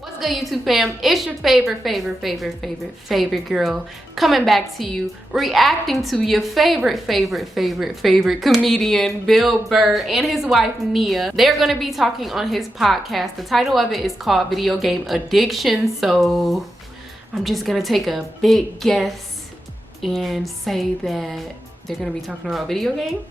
What's good, YouTube fam? It's your favorite girl coming back to you, reacting to your favorite comedian, Bill Burr, and his wife, Nia. They're gonna be talking on his podcast. The title of it is called Video Game Addiction. So I'm just gonna take a big guess and say that they're gonna be talking about video games.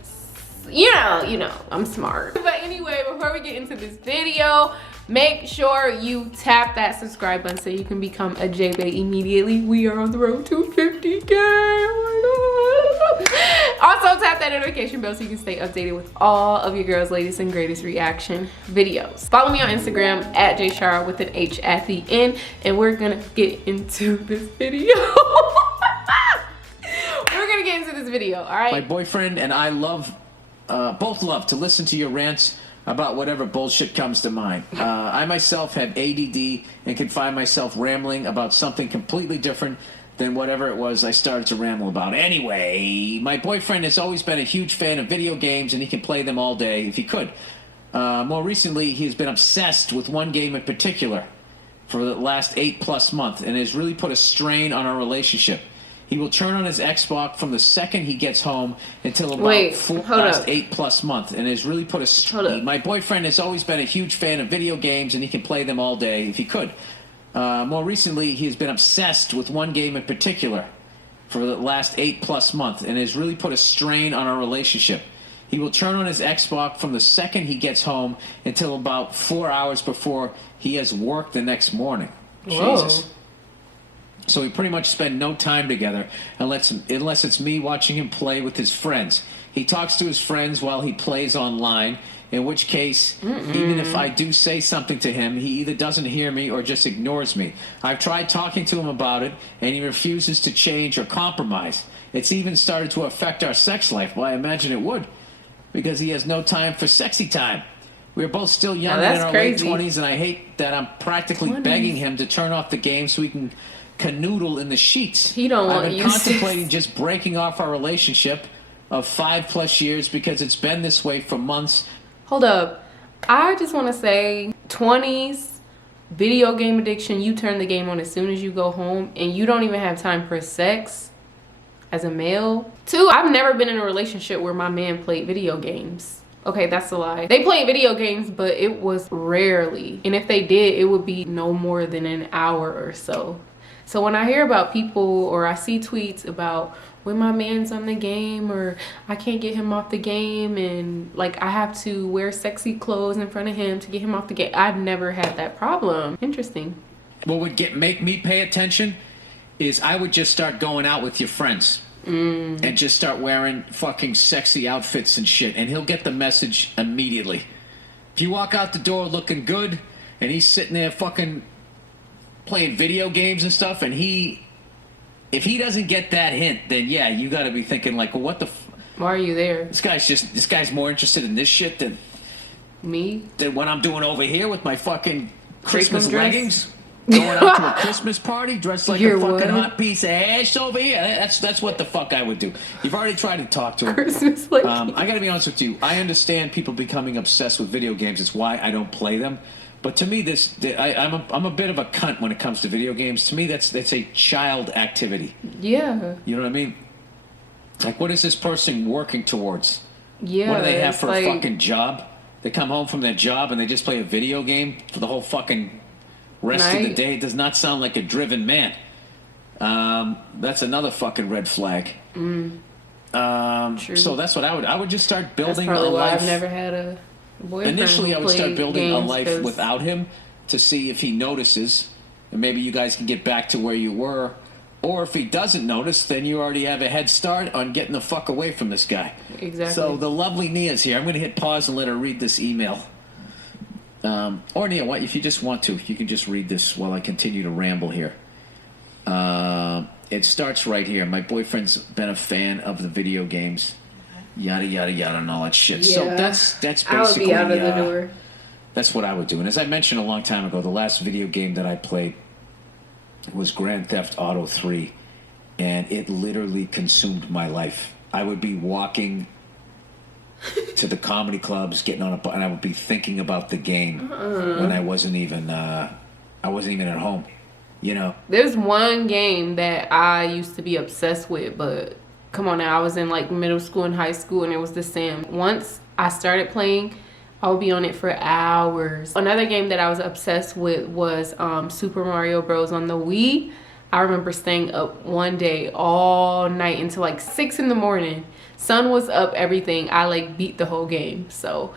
You know, I'm smart. But anyway, before we get into this video, make sure you tap that subscribe button so you can become a Jay Baes immediately. We are on the road to 50K. Oh my God. Also, tap that notification bell so you can stay updated with all of your girls' latest and greatest reaction videos. Follow me on Instagram at JShara with an H at the end, and we're gonna get into this video. We're gonna get into this video, all right? My boyfriend and I both love to listen to your rants about whatever bullshit comes to mind. I myself have ADD and can find myself rambling about something completely different than whatever it was I started to ramble about. Anyway, my boyfriend has always been a huge fan of video games, and he can play them all day if he could. More recently, he's been obsessed with one game in particular for the last 8+ months, and has really put a strain on our relationship. He will turn on his Xbox from the second he gets home until about 8+ months, and has really put a strain. My boyfriend has always been a huge fan of video games, and he can play them all day if he could. More recently, he has been obsessed with one game in particular for the last 8+ months, and has really put a strain on our relationship. He will turn on his Xbox from the second he gets home until about 4 hours before he has work the next morning. Whoa. Jesus. So we pretty much spend no time together unless it's me watching him play with his friends. He talks to his friends while he plays online, in which case, even if I do say something to him, he either doesn't hear me or just ignores me. I've tried talking to him about it, and he refuses to change or compromise. It's even started to affect our sex life. Well, I imagine it would, because he has no time for sexy time. We're both still young and in our late 20s, and I hate that I'm practically begging him to turn off the game so we can canoodle in the sheets. He don't want I've been contemplating just breaking off our relationship of 5+ years because it's been this way for months. Hold up. I just want to say 20s, video game addiction, you turn the game on as soon as you go home and you don't even have time for sex as a male. 2, I've never been in a relationship where my man played video games. Okay, that's a lie. They played video games, but it was rarely. And if they did, it would be no more than an hour or so. So when I hear about people or I see tweets about when my man's on the game or I can't get him off the game and like I have to wear sexy clothes in front of him to get him off the game, I've never had that problem. Interesting. What would make me pay attention is I would just start going out with your friends and just start wearing fucking sexy outfits and shit, and he'll get the message immediately. If you walk out the door looking good and he's sitting there fucking playing video games and stuff, and if he doesn't get that hint, then yeah, you got to be thinking like, well, what the why are you there? This guy's more interested in this shit than me, than what I'm doing over here with my fucking Christmas leggings, going out to a Christmas party dressed like a fucking hot piece of ass over here. That's what the fuck I would do. You've already tried to talk to him. Christmas leggings. I got to be honest with you. I understand people becoming obsessed with video games. It's why I don't play them. But to me, I'm a bit of a cunt when it comes to video games. To me, that's a child activity. Yeah. You know what I mean? Like, what is this person working towards? Yeah. What do they have for a fucking job? They come home from their job and they just play a video game for the whole fucking rest of the day. It does not sound like a driven man. That's another fucking red flag. True. So that's what I would just start building that's probably a why life. I've never had a boyfriend. Initially, I would start building a life without him to see if he notices, and maybe you guys can get back to where you were. Or if he doesn't notice, then you already have a head start on getting the fuck away from this guy. Exactly. So the lovely Nia's here. I'm going to hit pause and let her read this email. Or Nia, if you just want to, you can just read this while I continue to ramble here. It starts right here. My boyfriend's been a fan of the video games. Yada, yada, yada, and all that shit. Yeah. So that's basically... I would be out of the door. That's what I would do. And as I mentioned a long time ago, the last video game that I played was Grand Theft Auto 3. and it literally consumed my life. I would be walking to the comedy clubs, getting on and I would be thinking about the game when I wasn't even at home. You know, there's one game that I used to be obsessed with, but come on now, I was in like middle school and high school, and it was The Sims. Once I started playing, I would be on it for hours. Another game that I was obsessed with was Super Mario Bros. On the Wii. I remember staying up one day all night until like 6 in the morning. Sun was up, everything. I like beat the whole game. So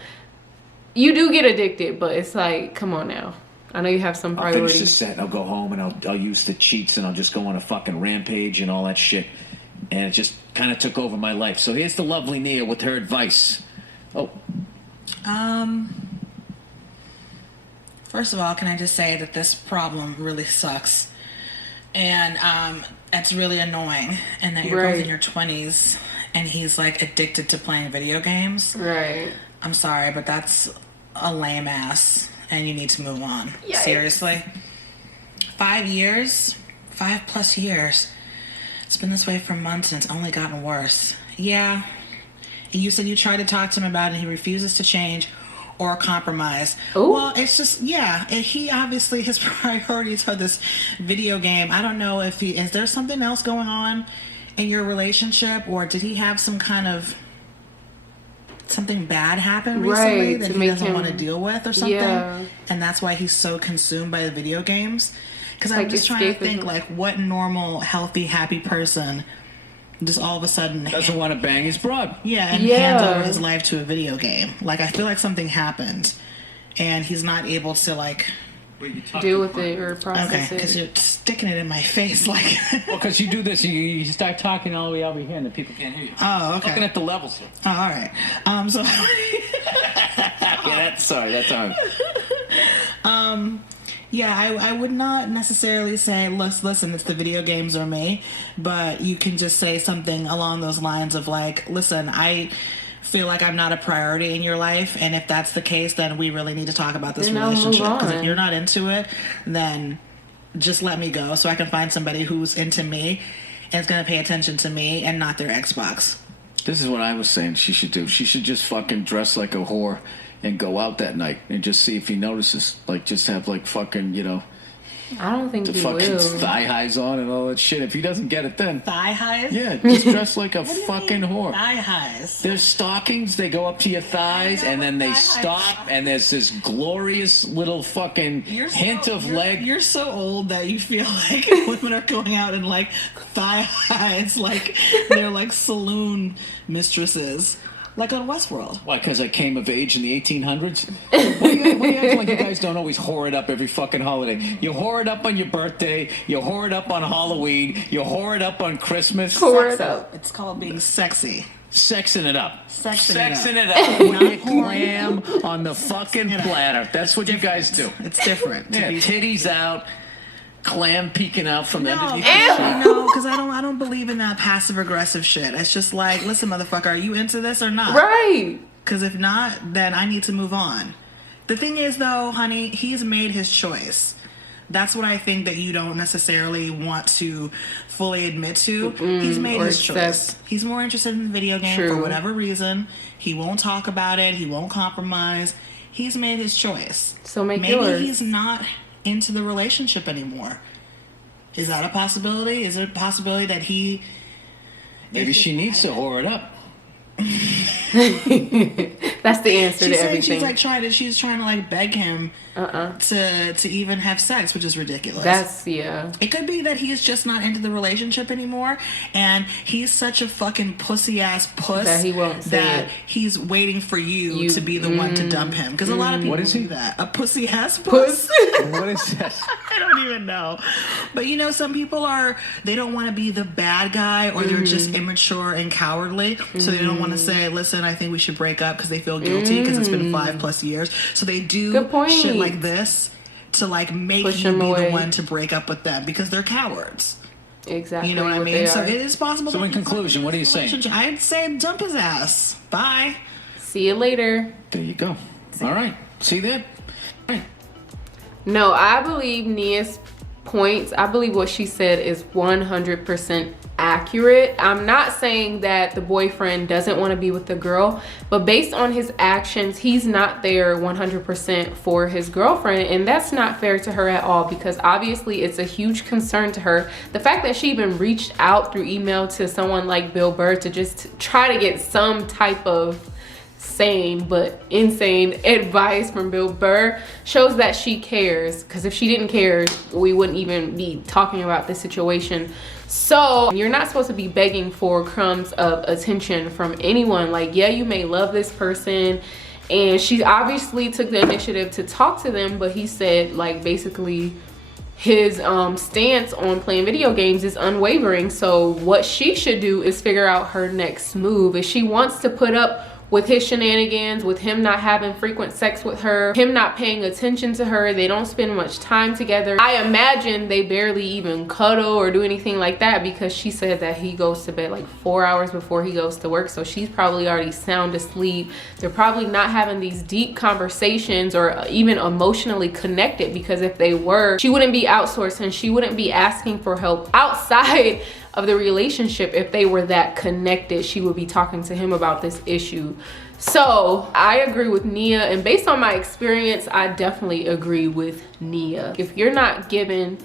you do get addicted, but it's like, come on now. I know you have some priorities. I'll finish the set and I'll go home and I'll use the cheats and I'll just go on a fucking rampage and all that shit. And it just kind of took over my life. So here's the lovely Nia with her advice. Oh. First of all, can I just say that this problem really sucks. And it's really annoying. And that you're both in your 20s and he's like addicted to playing video games. Right. I'm sorry, but that's a lame ass. And you need to move on. Yikes. Seriously. 5 years? 5+ years. It's been this way for months and it's only gotten worse. Yeah. You said you tried to talk to him about it and he refuses to change or compromise. Ooh. Well, it's just, yeah. He obviously, his priorities are this video game. I don't know if is there something else going on in your relationship, or did he have some kind of something bad happen recently that he doesn't want to deal with or something? Yeah. And that's why he's so consumed by the video games? Because I'm just trying to think, like, what normal, healthy, happy person just all of a sudden doesn't want to bang his broad. Yeah, and hands over his life to a video game. Like, I feel like something happened, and he's not able to, like, deal with it or process it. Okay, because you're sticking it in my face, like. Well, because you do this, you start talking all the way over here, and the people can't hear you. Oh, okay. Looking at the levels here. Oh, all right. So. Yeah, sorry, that's hard. Yeah, I would not necessarily say, listen, it's the video games or me, but you can just say something along those lines of like, listen, I feel like I'm not a priority in your life, and if that's the case, then we really need to talk about this relationship. Because if you're not into it, then just let me go so I can find somebody who's into me and is going to pay attention to me and not their Xbox. This is what I was saying she should do. She should just fucking dress like a whore and go out that night and just see if he notices. Like, just have, like, fucking, you know... I don't think he fucking will. Thigh highs on and all that shit. If he doesn't get it, then... Thigh highs? Yeah, just dress like a fucking whore. Thigh highs? There's stockings, they go up to your thighs, and then they stop, and there's this glorious little fucking hint of leg. You're so old that you feel like women are going out in, like, thigh highs, like they're, like, saloon mistresses. Like on Westworld. Why, because I came of age in the 1800s? What do you act like you guys don't always whore it up every fucking holiday? You whore it up on your birthday, you whore it up on Halloween, you whore it up on Christmas. Whore it up. It's called being sexy. Sexing it up. Sexing it up. With your clam on the fucking platter. That's what you guys do. It's different. Yeah, titties out. Clam peeking out from underneath the sheet. No, because I don't believe in that passive aggressive shit. It's just like, listen, motherfucker, are you into this or not? Right. Because if not, then I need to move on. The thing is, though, honey, he's made his choice. That's what I think that you don't necessarily want to fully admit to. He's made his choice. He's more interested in the video game for whatever reason. He won't talk about it. He won't compromise. He's made his choice. So maybe he's not into the relationship anymore. Is that a possibility? Is it a possibility that he... Maybe she needs to whore it up. That's the answer to everything. She's trying to like beg him to even have sex, which is ridiculous. It could be that he's just not into the relationship anymore, and he's such a fucking pussy ass puss that he won't say that he's waiting for you to be the one to dump him. Because a lot of people do that. A pussy ass puss. What is that? I don't even know. But you know, some people they don't want to be the bad guy, or they're just immature and cowardly, so they don't want to say, listen, I think we should break up, because they feel guilty because it's been 5+ years. So they do shit like this to like make you be the one to break up with them, because they're cowards. Exactly. You know what I mean? So it is possible. So in conclusion, what are you saying? I'd say dump his ass. Bye. See you later. There you go. All right. See that? No, I believe Nia's points. I believe what she said is 100% accurate. I'm not saying that the boyfriend doesn't want to be with the girl, but based on his actions, he's not there 100% for his girlfriend, and that's not fair to her at all, because obviously it's a huge concern to her. The fact that she even reached out through email to someone like Bill Burr to just try to get some type of sane but insane advice from Bill Burr shows that she cares, because if she didn't care, we wouldn't even be talking about this situation. So you're not supposed to be begging for crumbs of attention from anyone. Like, yeah, you may love this person, and she obviously took the initiative to talk to them, but he said, like, basically his stance on playing video games is unwavering. So what she should do is figure out her next move. If she wants to put up with his shenanigans, with him not having frequent sex with her, him not paying attention to her, they don't spend much time together. I imagine they barely even cuddle or do anything like that, because she said that he goes to bed like 4 hours before he goes to work, so she's probably already sound asleep. They're probably not having these deep conversations or even emotionally connected, because if they were, she wouldn't be outsourcing, she wouldn't be asking for help outside of the relationship. If they were that connected, she would be talking to him about this issue. So I agree with Nia, and based on my experience, I definitely agree with Nia. If you're not given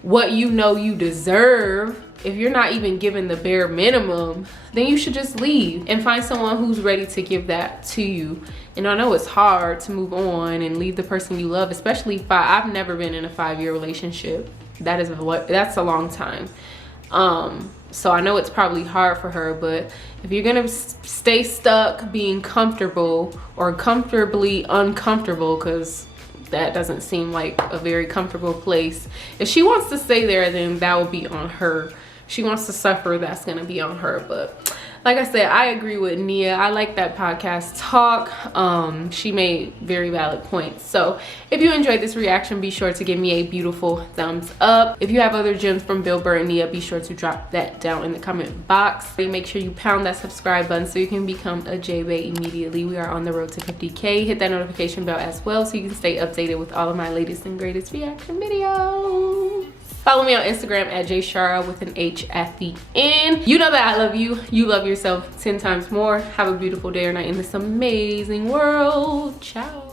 what you know you deserve, if you're not even given the bare minimum, then you should just leave and find someone who's ready to give that to you. And I know it's hard to move on and leave the person you love, especially I've never been in a 5-year relationship. That's a long time. So I know it's probably hard for her, but if you're gonna stay stuck being comfortable or comfortably uncomfortable, because that doesn't seem like a very comfortable place, if she wants to stay there, then that will be on her. If she wants to suffer, that's gonna be on her. But like I said, I agree with Nia. I like that podcast talk. She made very valid points. So if you enjoyed this reaction, be sure to give me a beautiful thumbs up. If you have other gems from Bill Burr and Nia, be sure to drop that down in the comment box. Make sure you pound that subscribe button so you can become a Jay Bae immediately. We are on the road to 50K. Hit that notification bell as well so you can stay updated with all of my latest and greatest reaction videos. Follow me on Instagram at jshara with an H at the end. You know that I love you. You love yourself 10 times more. Have a beautiful day or night in this amazing world. Ciao.